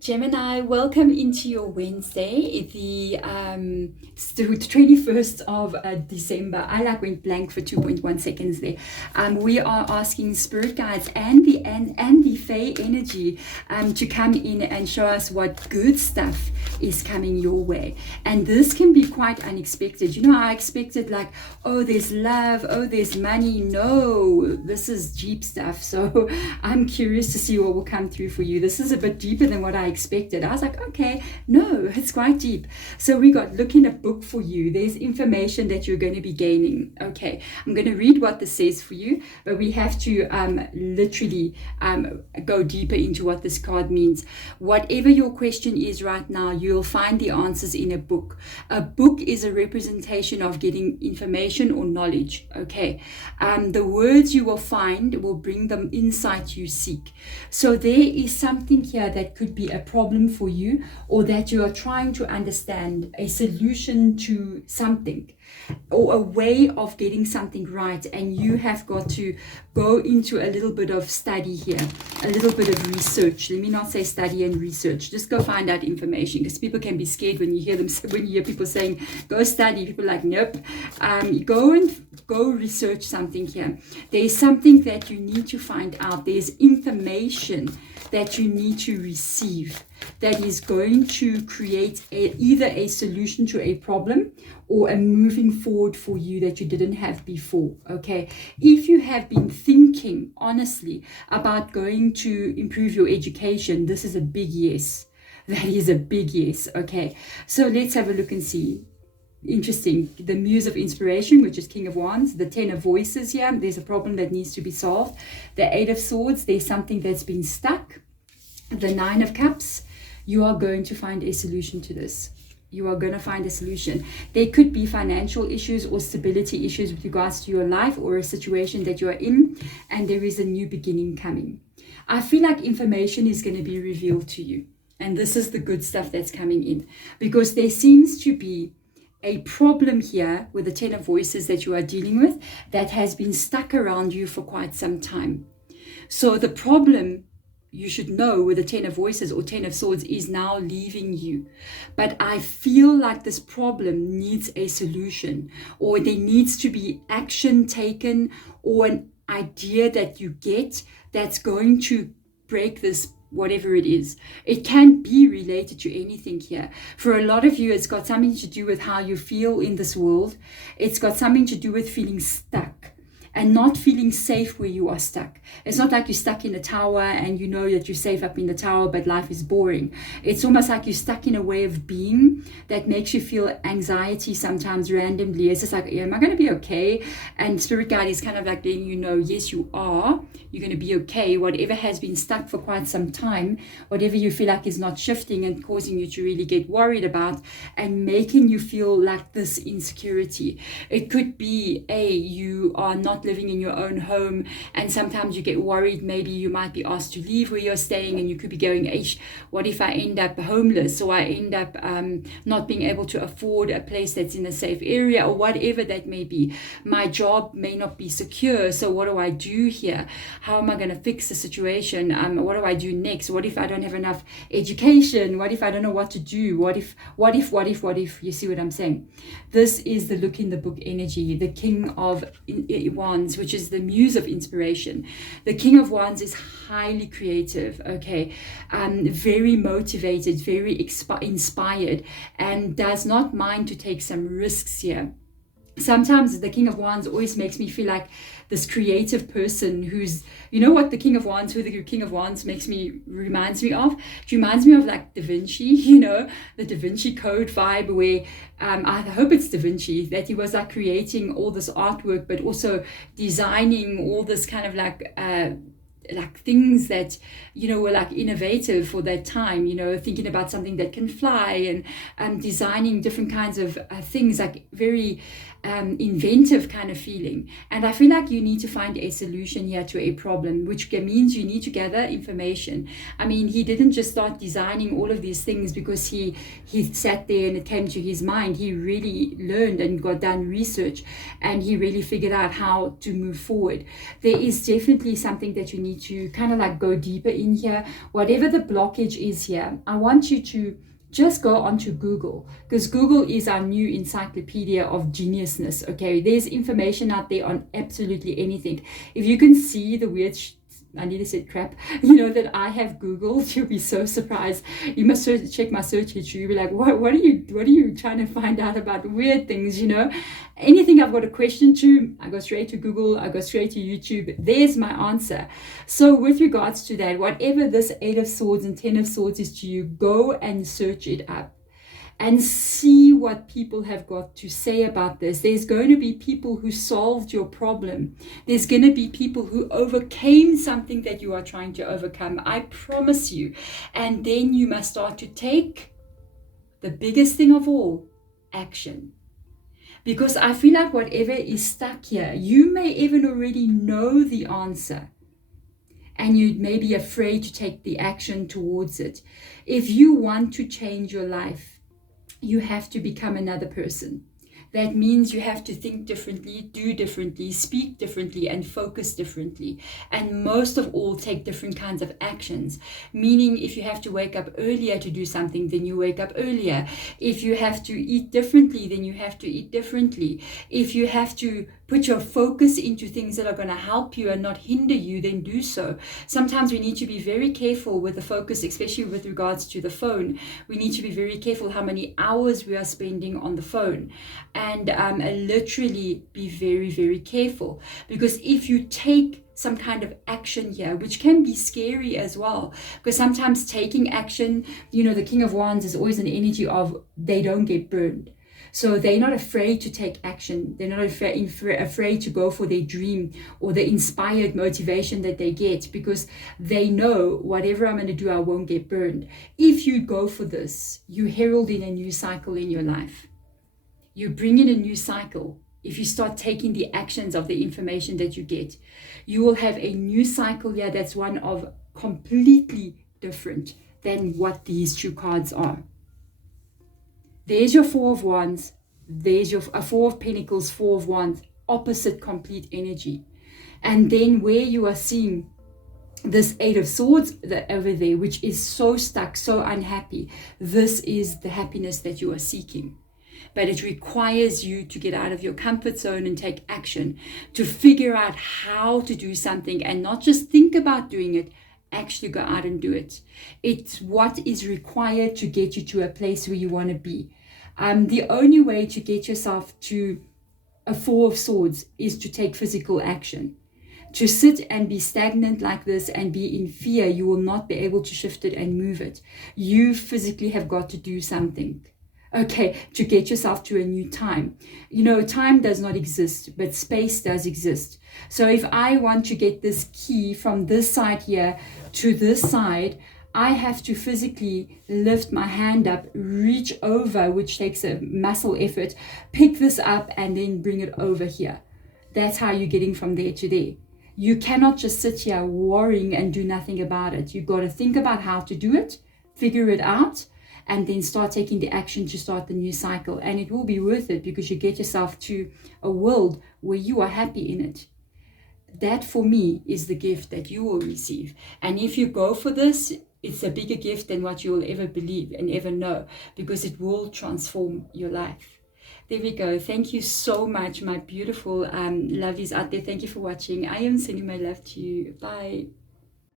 Gemini, welcome into your Wednesday, the 21st of December. I went blank for 2.1 seconds there. We are asking spirit guides and the Fae energy to come in and show us what good stuff is coming your way. And this can be quite unexpected. You know, I expected oh, there's love, oh, there's money. No, this is deep stuff. So I'm curious to see what will come through for you. This is a bit deeper than what I expected. I was like, okay, no, it's quite deep. So we got look in a book for you. There's information that you're going to be gaining. Okay, I'm going to read what this says for you, but we have to literally go deeper into what this card means. Whatever your question is right now, you'll find the answers in a book. A book is a representation of getting information or knowledge. Okay, the words you will find will bring the insight you seek. So there is something here that could be a problem for you, or that you are trying to understand, a solution to something, or a way of getting something right, and you have got to go into a little bit of study here, a little bit of research. Let me not say study and research, just go find out information, because people can be scared when you hear people saying go study. People are like, nope. Go research something here. There's something that you need to find out. There's information that you need to receive that is going to create either a solution to a problem or a moving forward for you that you didn't have before. Okay, if you have been thinking honestly about going to improve your education, this is a big yes. That is a big yes. Okay, so let's have a look and see. Interesting. The Muse of Inspiration, which is King of Wands. The Ten of Voices here. There's a problem that needs to be solved. The Eight of Swords. There's something that's been stuck. The Nine of Cups. You are going to find a solution to this. You are going to find a solution. There could be financial issues or stability issues with regards to your life or a situation that you are in, and there is a new beginning coming. I feel like information is going to be revealed to you, and this is the good stuff that's coming in, because there seems to be a problem here with the Ten of Voices that you are dealing with that has been stuck around you for quite some time. So the problem, you should know, with the Ten of Voices or Ten of Swords is now leaving you. But I feel like this problem needs a solution, or there needs to be action taken, or an idea that you get that's going to break this, whatever it is. It can be related to anything here. For a lot of you, it's got something to do with how you feel in this world. It's got something to do with feeling stuck and not feeling safe where you are stuck. It's not like you're stuck in a tower and you know that you're safe up in the tower, but life is boring. It's almost like you're stuck in a way of being that makes you feel anxiety sometimes randomly. It's just like, am I going to be okay? And Spirit Guide is kind of like letting you know, yes, you are. You're going to be okay. Whatever has been stuck for quite some time, whatever you feel like is not shifting and causing you to really get worried about and making you feel like this insecurity. It could be, you are not living in your own home, and sometimes you get worried maybe you might be asked to leave where you're staying, and you could be going, what if I end up homeless, or I end up not being able to afford a place that's in a safe area, or whatever that may be. My job may not be secure, so what do I do here? How am I going to fix the situation? What do I do next? What if I don't have enough education? What if I don't know what to do? What if? You see what I'm saying? This is the look in the book energy, the King of Wands, which is the Muse of Inspiration. The King of Wands is highly creative, okay, very motivated, very inspired, and does not mind to take some risks here. Sometimes the King of Wands always makes me feel like this creative person who's, you know what the King of Wands, who the King of Wands reminds me of? It reminds me of like Da Vinci, you know, the Da Vinci Code vibe, where I hope it's Da Vinci, that he was like creating all this artwork, but also designing all this kind of like things that, you know, were like innovative for that time, you know, thinking about something that can fly, and designing different kinds of things, like very inventive kind of feeling. And I feel like you need to find a solution here to a problem, which means you need to gather information. I mean, he didn't just start designing all of these things because he sat there and it came to his mind. He really learned and got done research, and he really figured out how to move forward. There is definitely something that you need to kind of like go deeper in here. Whatever the blockage is here, I want you to just go onto Google, because Google is our new encyclopedia of geniusness. Okay, there's information out there on absolutely anything. If you can see the weird I nearly said crap, that I have Googled, you'll be so surprised. You must check my search history. You'll be like, what are you trying to find out about weird things, Anything I've got a question to, I go straight to Google, I go straight to YouTube. There's my answer. So with regards to that, whatever this 8 of Swords and 10 of Swords is to you, go and search it up and see what people have got to say about this. There's going to be people who solved your problem. There's going to be people who overcame something that you are trying to overcome. I promise you. And then you must start to take the biggest thing of all, action. Because I feel like whatever is stuck here, you may even already know the answer, and you may be afraid to take the action towards it. If you want to change your life, you have to become another person. That means you have to think differently, do differently, speak differently, and focus differently. And most of all, take different kinds of actions. Meaning, if you have to wake up earlier to do something, then you wake up earlier. If you have to eat differently, then you have to eat differently. If you have to put your focus into things that are going to help you and not hinder you, then do so. Sometimes we need to be very careful with the focus, especially with regards to the phone. We need to be very careful how many hours we are spending on the phone. And literally be very, very careful. Because if you take some kind of action here, which can be scary as well, because sometimes taking action, the King of Wands is always an energy of they don't get burned. So they're not afraid to take action. They're not afraid to go for their dream or the inspired motivation that they get, because they know whatever I'm going to do, I won't get burned. If you go for this, you herald in a new cycle in your life. You bring in a new cycle. If you start taking the actions of the information that you get, you will have a new cycle here that's one of completely different than what these two cards are. There's your 4 of Wands. There's your 4 of Pentacles, 4 of Wands. Opposite complete energy. And then where you are seeing this 8 of Swords over there, which is so stuck, so unhappy. This is the happiness that you are seeking. But it requires you to get out of your comfort zone and take action, to figure out how to do something and not just think about doing it, actually go out and do it. It's what is required to get you to a place where you want to be. The only way to get yourself to a 4 of Swords is to take physical action. To sit and be stagnant like this and be in fear, you will not be able to shift it and move it. You physically have got to do something. Okay, to get yourself to a new time. Time does not exist, but space does exist. So if I want to get this key from this side here to this side, I have to physically lift my hand up, reach over, which takes a muscle effort, pick this up and then bring it over here. That's how you're getting from there to there. You cannot just sit here worrying and do nothing about it. You've got to think about how to do it, figure it out, and then start taking the action to start the new cycle. And it will be worth it, because you get yourself to a world where you are happy in it. That for me is the gift that you will receive. And if you go for this, it's a bigger gift than what you will ever believe and ever know, because it will transform your life. There we go. Thank you so much, my beautiful lovelies out there. Thank you for watching. I am sending my love to you. Bye.